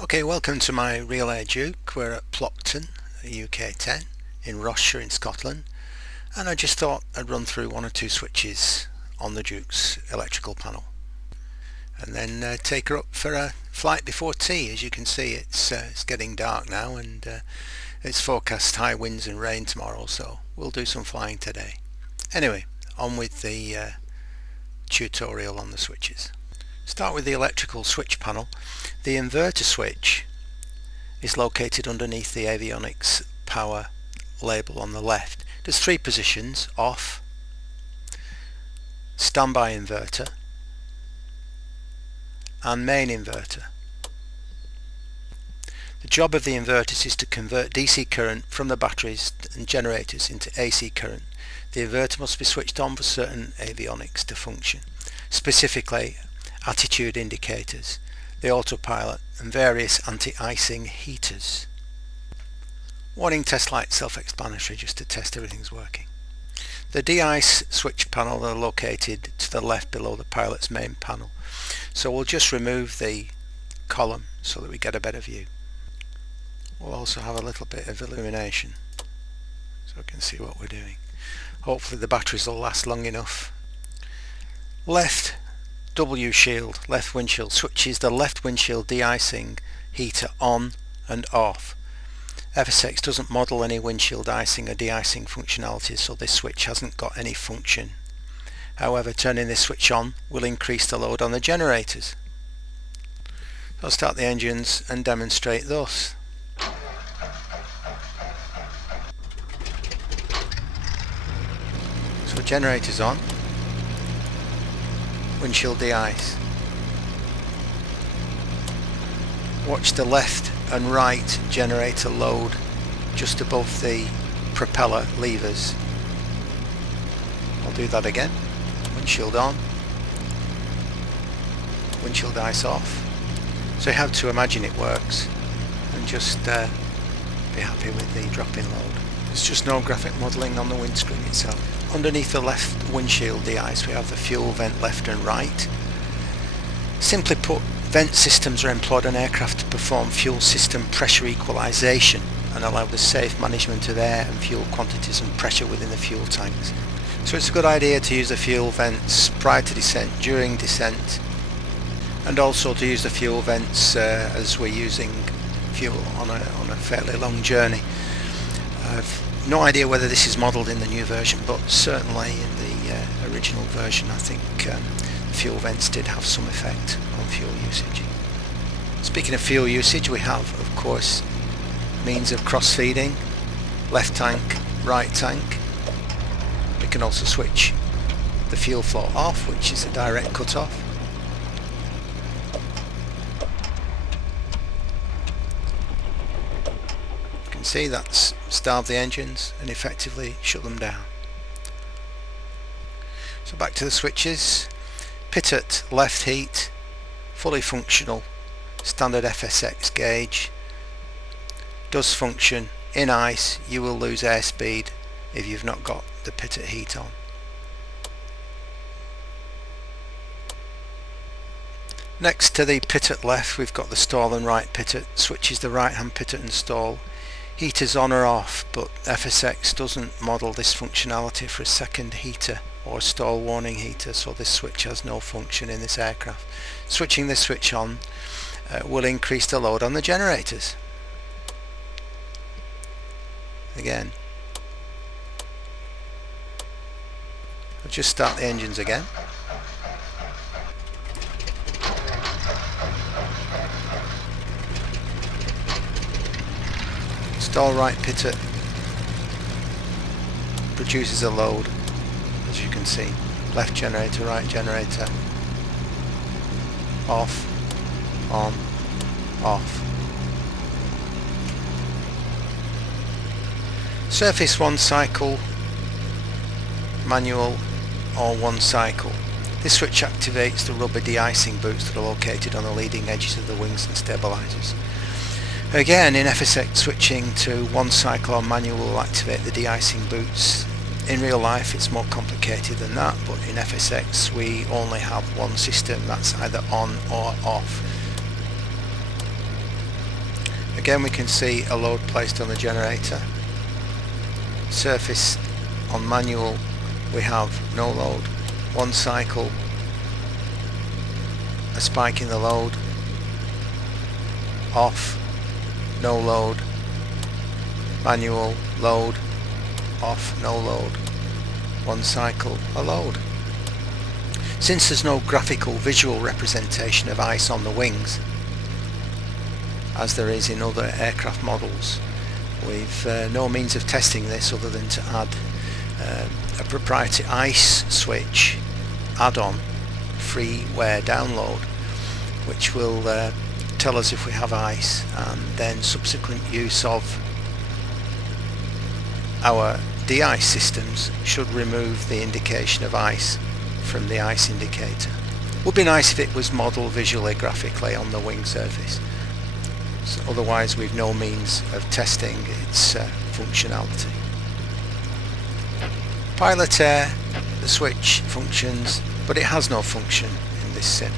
Okay, welcome to my RealAir Duke. We're at Plockton, UK10 in Rossshire in Scotland, and I just thought I'd run through one or two switches on the Duke's electrical panel and then take her up for a flight before tea. As you can see, it's getting dark now, and it's forecast high winds and rain tomorrow, so we'll do some flying today. Anyway, on with the tutorial on the switches. Start with the electrical switch panel. The inverter switch is located underneath the avionics power label on the left. There's three positions: off, standby inverter, and main inverter. The job of the inverters is to convert DC current from the batteries and generators into AC current. The inverter must be switched on for certain avionics to function, specifically attitude indicators, the autopilot, and various anti-icing heaters. Warning test light self-explanatory, just to test everything's working. The de-ice switch panel are located to the left below the pilot's main panel, so we'll just remove the column so that we get a better view. We'll also have a little bit of illumination so we can see what we're doing. Hopefully the batteries will last long enough. Left W shield, left windshield, switches the left windshield de-icing heater on and off. FSX doesn't model any windshield icing or de-icing functionality, so this switch hasn't got any function. However, turning this switch on will increase the load on the generators. I'll start the engines and demonstrate those. So generators on. Windshield de-ice. Watch the left and right generator load just above the propeller levers. I'll do that again. Windshield on, windshield ice off. So you have to imagine it works and just be happy with the drop-in load. There's just no graphic modelling on the windscreen itself. Underneath the left windshield de-ice we have the fuel vent left and right. Simply put, vent systems are employed on aircraft to perform fuel system pressure equalization and allow the safe management of air and fuel quantities and pressure within the fuel tanks. So it's a good idea to use the fuel vents prior to descent, during descent, and also to use the fuel vents as we're using fuel on a fairly long journey. I've no idea whether this is modelled in the new version, but certainly in the original version I think fuel vents did have some effect on fuel usage. Speaking of fuel usage, we have of course means of cross-feeding, left tank, right tank. We can also switch the fuel flow off, which is a direct cut-off. You can see that's starved the engines and effectively shut them down. So back to the switches. Pitot left heat, fully functional, standard FSX gauge, does function in ice. You will lose airspeed if you've not got the Pitot heat on. Next to the Pitot left we've got the stall and right Pitot. Switches the right hand Pitot and stall. Heaters on or off, but FSX doesn't model this functionality for a second heater or stall warning heater, so this switch has no function in this aircraft. Switching this switch on will increase the load on the generators. Again, I'll just start the engines again. Stall right Pitot produces a load, as you can see. Left generator, right generator, off, on, off. Surface one cycle, manual or one cycle. This switch activates the rubber de-icing boots that are located on the leading edges of the wings and stabilizers. Again, in FSX, switching to one cycle or manual will activate the de-icing boots. In real life it's more complicated than that, but in FSX we only have one system, that's either on or off. Again we can see a load placed on the generator. Surface on manual we have no load, 1 cycle, a spike in the load, off, no load, manual, load, off, no load, 1 cycle, a load. Since there's no graphical visual representation of ice on the wings, as there is in other aircraft models, we've no means of testing this other than to add a proprietary ice switch add-on freeware download, which will tell us if we have ice, and then subsequent use of our de-ice systems should remove the indication of ice from the ice indicator. Would be nice if it was modelled visually graphically on the wing surface. So otherwise we've no means of testing its functionality. Pilot air, the switch functions, but it has no function in this sim.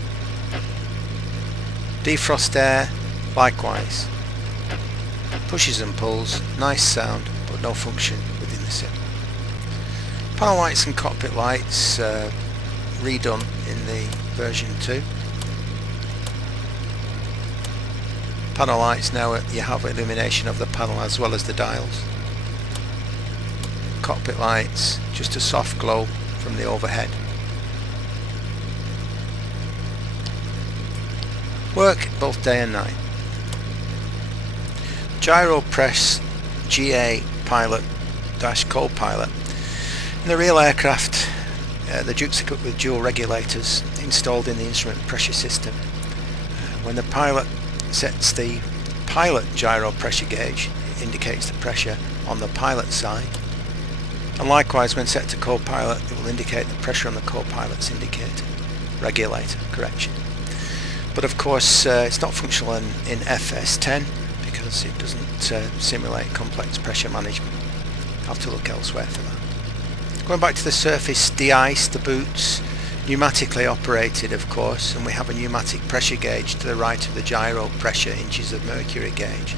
Defrost air, likewise. Pushes and pulls, nice sound, but no function within the sim. Panel lights and cockpit lights redone in the version 2. Panel lights, now you have illumination of the panel as well as the dials. Cockpit lights, just a soft glow from the overhead. Work both day and night. Gyro press GA pilot - co-pilot. In the real aircraft, the Duke's equipped with dual regulators installed in the instrument pressure system. When the pilot sets the pilot gyro pressure gauge, it indicates the pressure on the pilot side, and likewise when set to co-pilot it will indicate the pressure on the co-pilot's indicator regulator correction. But of course it's not functional in FS10 because it doesn't simulate complex pressure management. I'll have to look elsewhere for that. Going back to the surface de-ice, the boots pneumatically operated of course, and we have a pneumatic pressure gauge to the right of the gyro pressure inches of mercury gauge.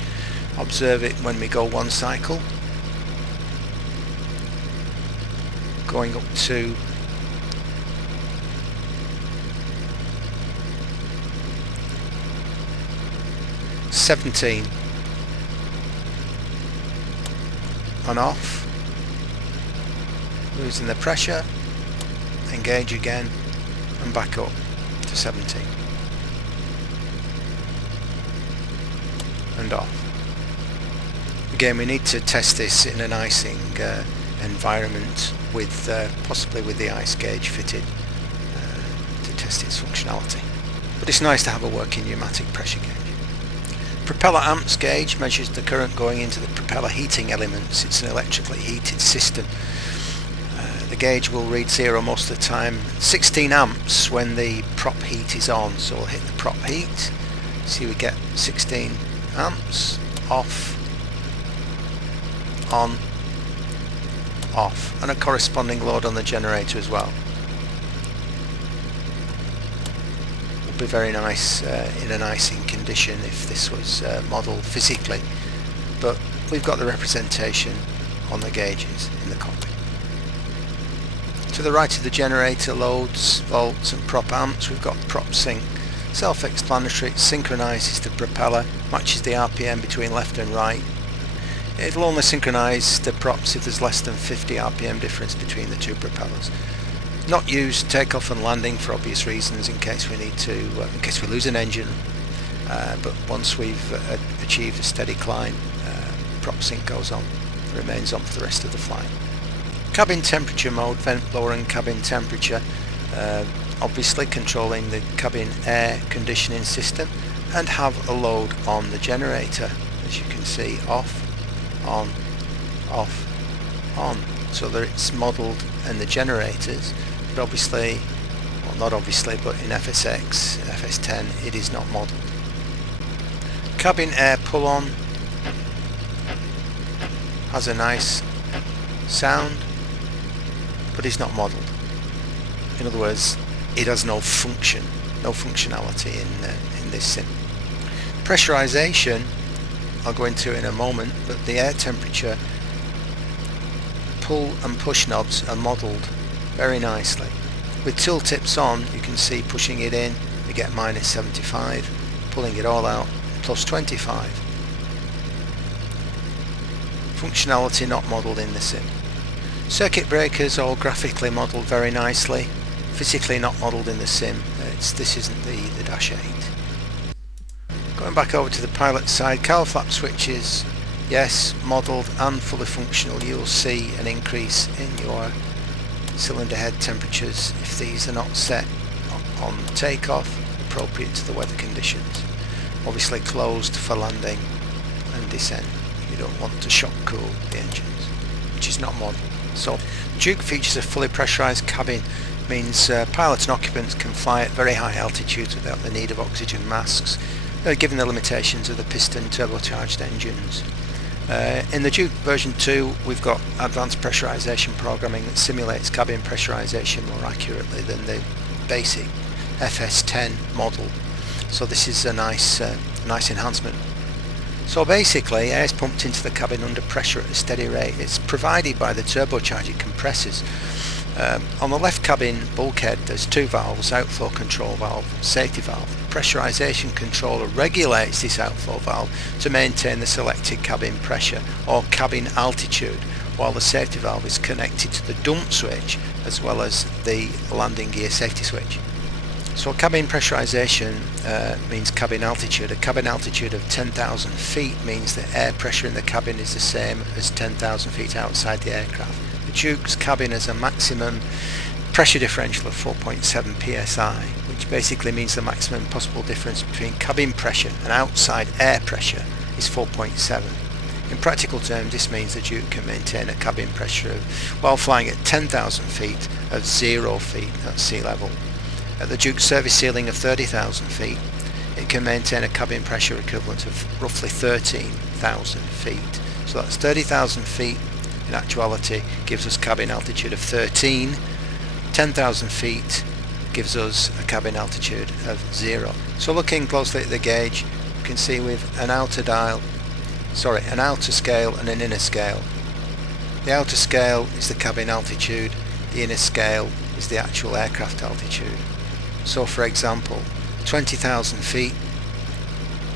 Observe it when we go 1 cycle, going up to (17) on off, losing the pressure, engage again and back up to 17 and off. Again, we need to test this in an icing environment with possibly with the ice gauge fitted to test its functionality, but it's nice to have a working pneumatic pressure gauge. Propeller amps gauge measures the current going into the propeller heating elements. It's an electrically heated system. The gauge will read 0 most of the time, 16 amps when the prop heat is on, so we'll hit the prop heat, see we get 16 amps, off, on, off, and a corresponding load on the generator as well. Would be very nice in an icing condition if this was modelled physically, but we've got the representation on the gauges in the cockpit. To the right of the generator, loads, volts and prop amps, we've got prop sync. Self-explanatory, it synchronises the propeller, matches the RPM between left and right. It'll only synchronise the props if there's less than 50 RPM difference between the two propellers. Not used takeoff and landing for obvious reasons, in case we need to, in case we lose an engine. But once we've achieved a steady climb, prop sync goes on, remains on for the rest of the flight. Cabin temperature mode, vent blower and cabin temperature, obviously controlling the cabin air conditioning system, and have a load on the generator, as you can see, off, on, off, on, so that it's modelled in the generators, but obviously, well not obviously, but in FSX, FS10 it is not modelled. Cabin air pull on has a nice sound, but is not modelled. In other words, it has no function, no functionality in this sim. Pressurization I'll go into in a moment, but the air temperature pull and push knobs are modelled very nicely. With tooltips on, you can see pushing it in, we get -75, pulling it all out, +25. Functionality not modelled in the sim. Circuit breakers all graphically modelled very nicely, physically not modelled in the sim. This isn't the Dash 8. Going back over to the pilot side, cowl flap switches, yes, modelled and fully functional. You'll see an increase in your cylinder head temperatures if these are not set on takeoff, appropriate to the weather conditions. Obviously closed for landing and descent. You don't want to shock cool the engines, which is not modelled. So Duke features a fully pressurised cabin, means pilots and occupants can fly at very high altitudes without the need of oxygen masks, given the limitations of the piston turbocharged engines. In the Duke version 2 we've got advanced pressurization programming that simulates cabin pressurization more accurately than the basic FS10 model, so this is a nice enhancement. So basically air is pumped into the cabin under pressure at a steady rate. It's provided by the turbocharged compressors. On the left cabin bulkhead there's two valves, outflow control valve, safety valve. The pressurization controller regulates this outflow valve to maintain the selected cabin pressure or cabin altitude, while the safety valve is connected to the dump switch as well as the landing gear safety switch. So cabin pressurization means cabin altitude. A cabin altitude of 10,000 feet means that air pressure in the cabin is the same as 10,000 feet outside the aircraft. The Duke's cabin has a maximum pressure differential of 4.7 psi, which basically means the maximum possible difference between cabin pressure and outside air pressure is 4.7. In practical terms, this means the Duke can maintain a cabin pressure of, while flying at 10,000 feet, of 0 feet at sea level. At the Duke service ceiling of 30,000 feet, it can maintain a cabin pressure equivalent of roughly 13,000 feet. So that's 30,000 feet in actuality gives us cabin altitude of 13. 10,000 feet gives us a cabin altitude of 0. So looking closely at the gauge, you can see with an outer scale and an inner scale. The outer scale is the cabin altitude, the inner scale is the actual aircraft altitude. So for example, 20,000 feet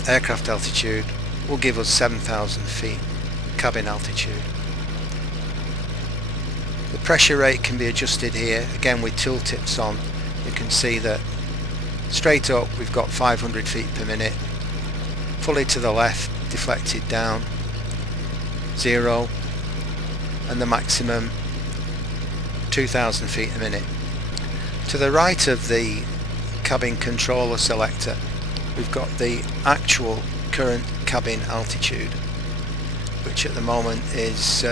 aircraft altitude will give us 7,000 feet cabin altitude. The pressure rate can be adjusted here, again with tooltips on. You can see that straight up we've got 500 feet per minute, fully to the left, deflected down, 0, and the maximum 2,000 feet a minute. To the right of the cabin controller selector we've got the actual current cabin altitude, which at the moment is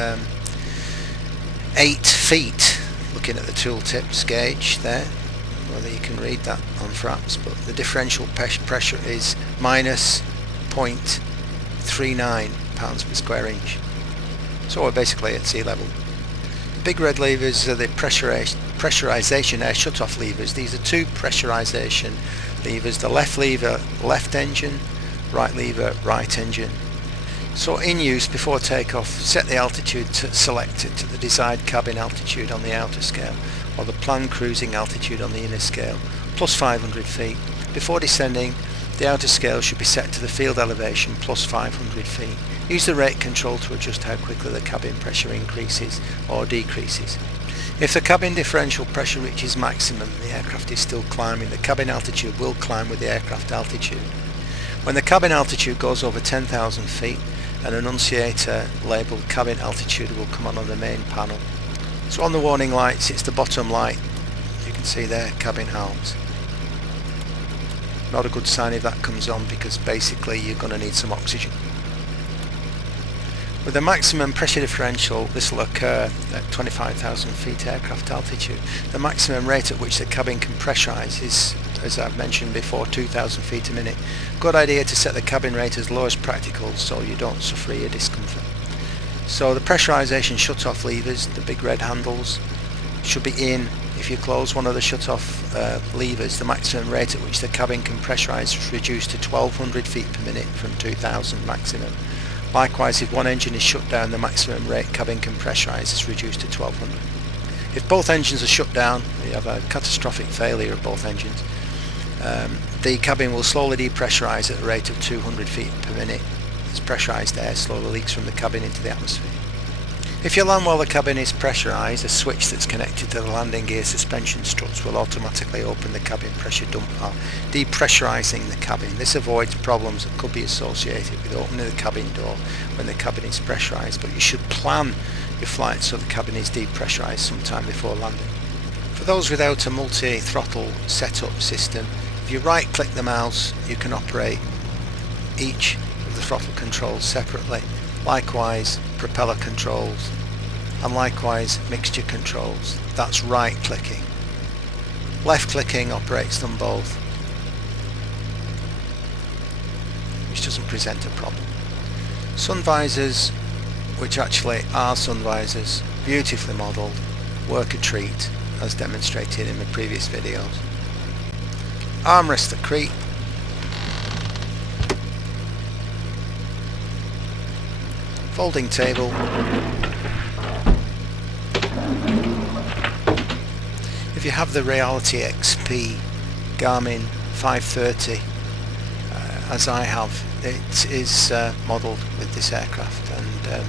8 feet, looking at the tooltips gauge there, whether you can read that on fraps, but the differential pressure is minus 0.39 pounds per square inch. So we're basically at sea level. The big red levers are the pressurization air shutoff levers. These are two pressurization levers. The left lever, left engine, right lever, right engine. So in use before takeoff, set the altitude selected to the desired cabin altitude on the outer scale, or the planned cruising altitude on the inner scale, plus 500 feet. Before descending, the outer scale should be set to the field elevation plus 500 feet. Use the rate control to adjust how quickly the cabin pressure increases or decreases. If the cabin differential pressure reaches maximum and the aircraft is still climbing, the cabin altitude will climb with the aircraft altitude. When the cabin altitude goes over 10,000 feet, an annunciator labelled cabin altitude will come on the main panel. So on the warning lights, it's the bottom light. You can see there, cabin halt. Not a good sign if that comes on, because basically you're going to need some oxygen. With the maximum pressure differential, this will occur at 25,000 feet aircraft altitude. The maximum rate at which the cabin can pressurise is, as I've mentioned before, 2,000 feet a minute. Good idea to set the cabin rate as low as practical so you don't suffer ear discomfort. So the pressurisation shut-off levers, the big red handles, should be in if you close one of the shut-off levers, the maximum rate at which the cabin can pressurise is reduced to 1200 feet per minute from 2000 maximum. Likewise, if one engine is shut down, the maximum rate cabin can pressurise is reduced to 1200. If both engines are shut down, you have a catastrophic failure of both engines, the cabin will slowly depressurise at a rate of 200 feet per minute. As pressurised air slowly leaks from the cabin into the atmosphere. If you land while the cabin is pressurised, a switch that's connected to the landing gear suspension struts will automatically open the cabin pressure dump valve, depressurising the cabin. This avoids problems that could be associated with opening the cabin door when the cabin is pressurised, but you should plan your flight so the cabin is depressurised sometime before landing. For those without a multi-throttle setup system, if you right click the mouse you can operate each of the throttle controls separately. Likewise propeller controls, and likewise mixture controls. That's right clicking. Left clicking operates them both, which doesn't present a problem. Sun visors, which actually are sun visors, beautifully modelled, work a treat as demonstrated in the previous videos. Armrest that creep, folding table, if you have the Reality XP Garmin 530 as I have, it is modelled with this aircraft and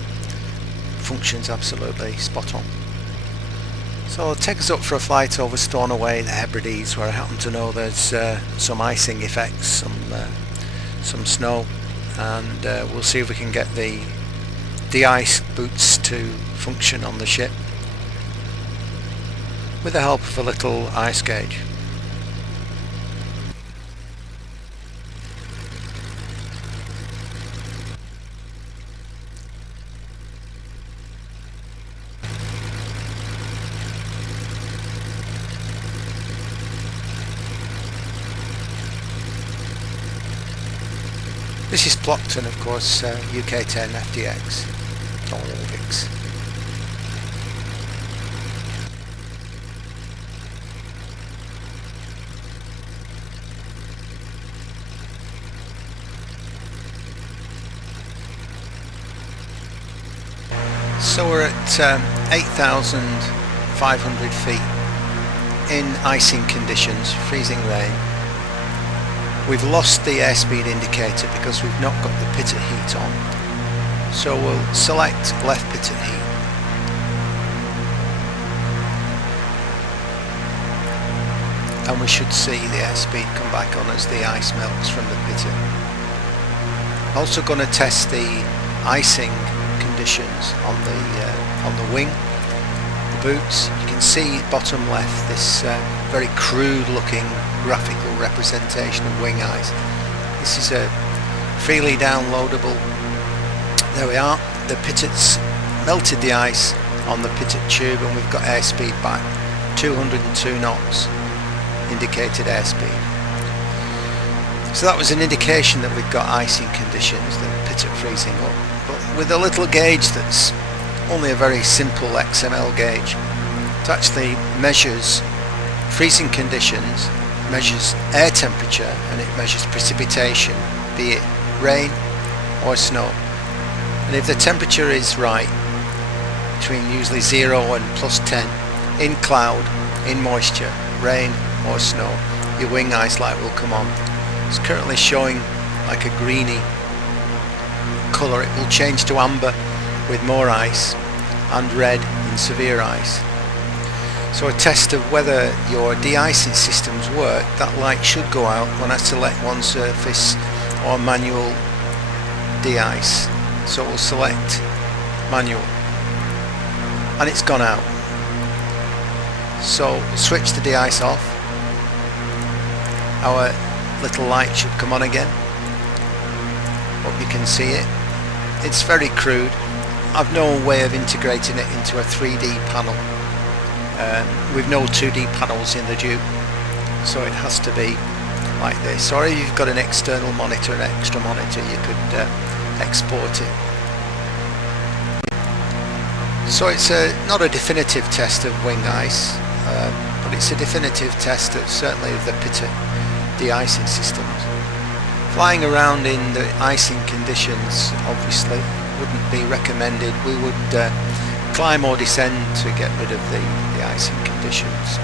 functions absolutely spot on. So take us up for a flight over Stornoway in the Hebrides, where I happen to know there's some icing effects, some snow, and we'll see if we can get the de-ice boots to function on the ship with the help of a little ice gauge. This is Plockton, of course, UK10 FDX, Nordics. So we're at 8,500 feet in icing conditions, freezing rain. We've lost the airspeed indicator because we've not got the pitot heat on. So we'll select left pitot heat. And we should see the airspeed come back on as the ice melts from the pitot. Also going to test the icing conditions on the wing, the boots. You can see bottom left this very crude looking graphical representation of wing ice. This is a freely downloadable. There we are. The pitots melted the ice on the pitot tube and we've got airspeed back. 202 knots indicated airspeed. So that was an indication that we've got icing conditions, the pitot freezing up. But with a little gauge that's only a very simple XML gauge, it actually measures freezing conditions, measures air temperature, and it measures precipitation, be it rain or snow. And if the temperature is right, between usually 0 and +10, in cloud, in moisture, rain or snow, your wing ice light will come on. It's currently showing like a greeny colour. It will change to amber with more ice and red in severe ice. So a test of whether your de-icing systems work, that light should go out when I select one surface or manual de-ice. So we'll select manual and it's gone out. So we'll switch the de-ice off. Our little light should come on again. Hope you can see it. It's very crude. I've no way of integrating it into a 3D panel. With no 2D panels in the Duke, so it has to be like this. Or if you've got an external monitor, an extra monitor, you could export it. So it's not a definitive test of wing ice, but but it's a definitive test of certainly of the Pitot de-icing systems. Flying around in the icing conditions obviously wouldn't be recommended. We would climb or descend to get rid of the icing conditions.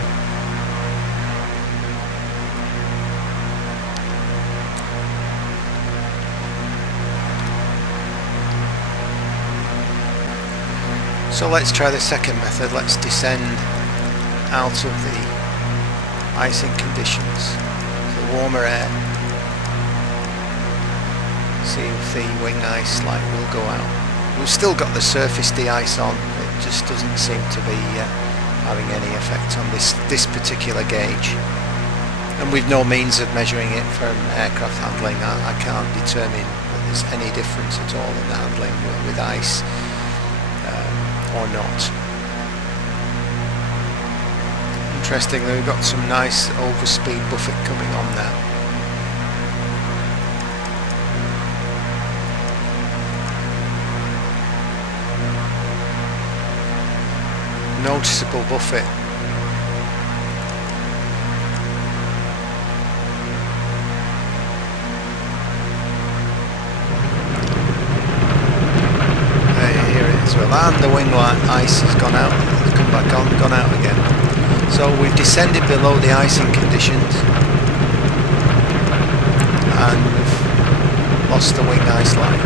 So let's try the second method. Let's descend out of the icing conditions, the warmer air. See if the wing ice light will go out. We've still got the surface de-ice on. It just doesn't seem to be having any effect on this particular gauge. And we've no means of measuring it from aircraft handling. I can't determine that there's any difference at all in the handling with ice. Or not. Interestingly, we've got some nice overspeed buffet coming on now. Noticeable buffet. And the wing ice has gone out, it's come back on, gone out again. So we've descended below the icing conditions and we've lost the wing ice line.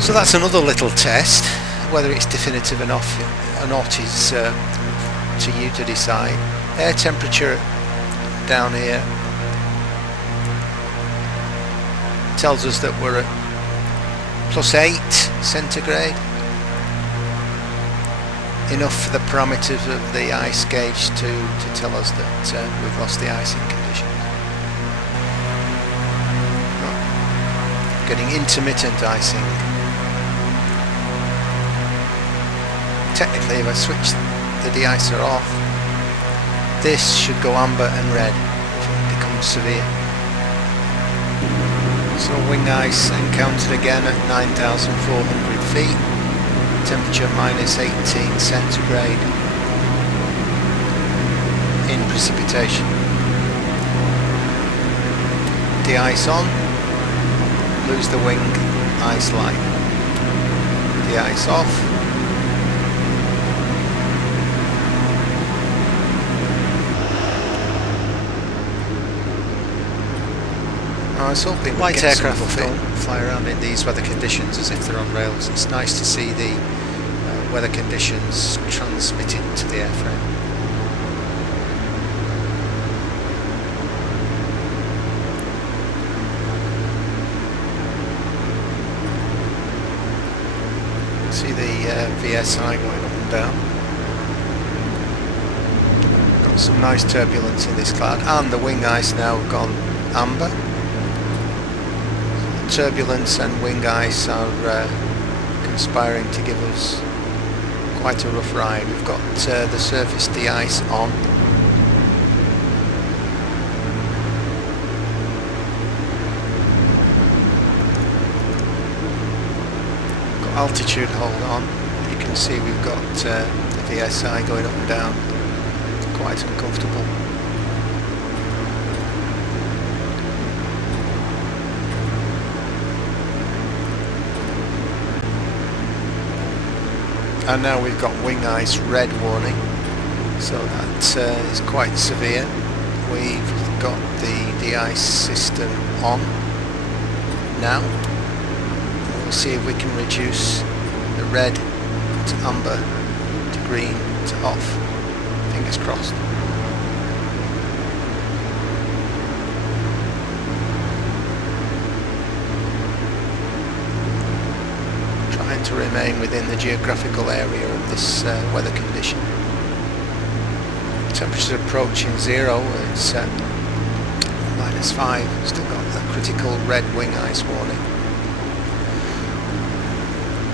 So that's another little test. Whether it's definitive enough or not is to you to decide. Air temperature down here tells us that we're at +8 centigrade, enough for the parameters of the ice gauge to tell us that we've lost the icing condition. Getting intermittent icing. Technically, if I switch the de-icer off, this should go amber and red if it becomes severe. So wing ice encountered again at 9,400 feet, temperature -18 centigrade in precipitation. De-ice on, lose the wing ice line. De-ice off, I was hoping light aircraft don't fly around in these weather conditions as if they're on rails. It's nice to see the weather conditions transmitted to the airframe. See the VSI going up and down. Got some nice turbulence in this cloud, and the wing ice now gone amber. Turbulence and wing ice are conspiring to give us quite a rough ride. We've got the surface de-ice on. Got altitude hold on. You can see we've got the VSI going up and down. Quite uncomfortable. And now we've got wing ice red warning, so that is quite severe. We've got the de-ice system on now. We'll see if we can reduce the red to amber to green to off. Fingers crossed. To remain within the geographical area of this weather condition. Temperature approaching 0, it's -5, still got the critical red wing ice warning.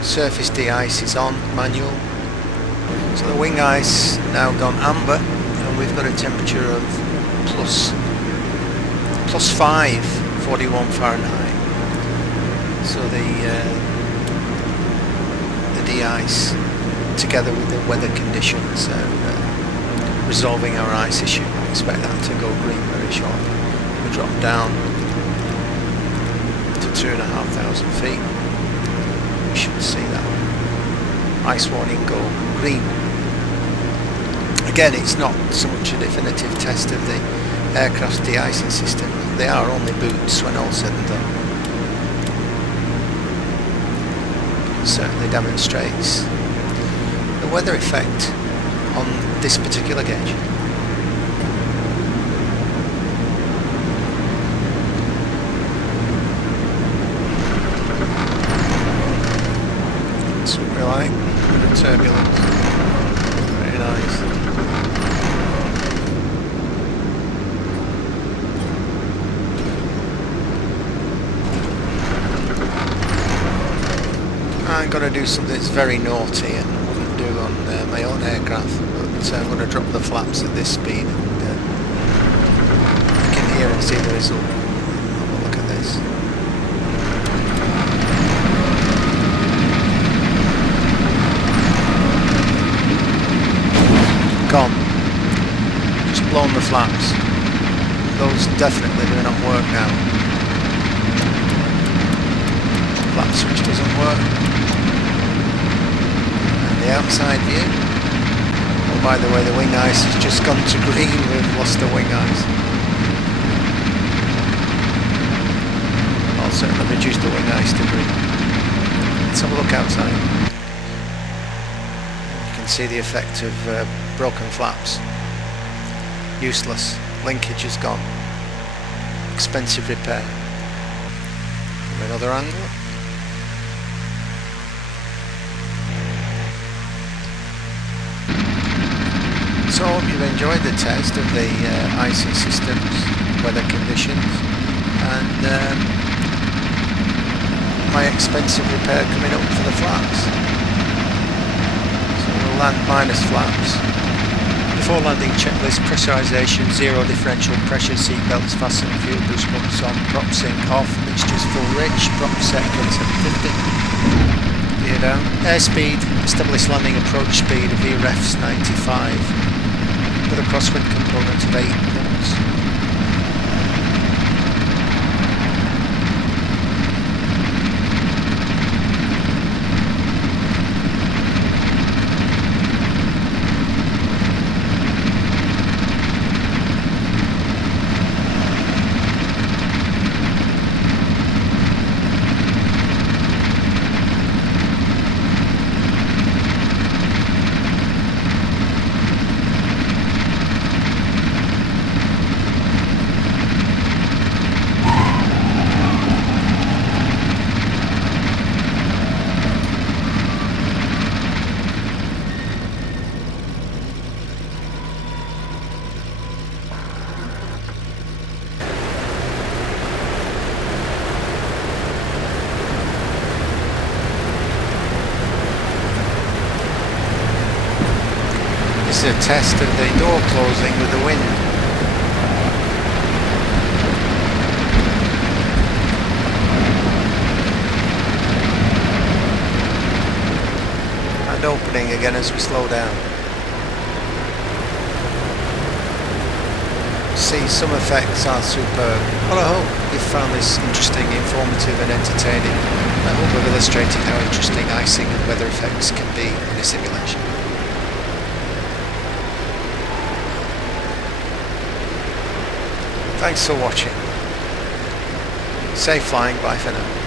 Surface de-ice is on, manual. So the wing ice now gone amber, and we've got a temperature of +5, 41 Fahrenheit. So the de-ice together with the weather conditions resolving our ice issue. I expect that to go green very shortly. We drop down to 2,500 feet. We should see that ice warning go green. Again, it's not so much a definitive test of the aircraft's de-icing system. They are only boots when all said and done. It certainly demonstrates the weather effect on this particular gauge. That's what we like, a bit of turbulence. Very nice. I'm going to do something that's very naughty and I wouldn't do on my own aircraft, but I'm going to drop the flaps at this speed and you can hear and see the result. Have a look at this. Gone. Just blown the flaps. Those definitely do not work now. Flap switch doesn't work. The outside view. Oh, by the way, the wing ice has just gone to green. We've lost the wing ice. I'll certainly reduce the wing ice to green. Let's have a look outside. You can see the effect of broken flaps. Useless. Linkage is gone. Expensive repair. From another angle. So I hope you've enjoyed the test of the icing systems, weather conditions, and my expensive repair coming up for the flaps. So we'll land minus flaps. Before landing checklist: pressurization, 0 differential pressure, seat belts fastened, fuel boost pumps on, prop sync off, mixtures full rich, prop set 2750. Gear down. Airspeed, established landing approach speed of VREFs 95. With a crosswind component of 8 knots. This is a test of the door closing with the wind. And opening again as we slow down. See, some effects are superb. Well, I hope you found this interesting, informative and entertaining. I hope I've illustrated how interesting icing and weather effects can be in a simulation. Thanks for watching. Safe flying, bye for now.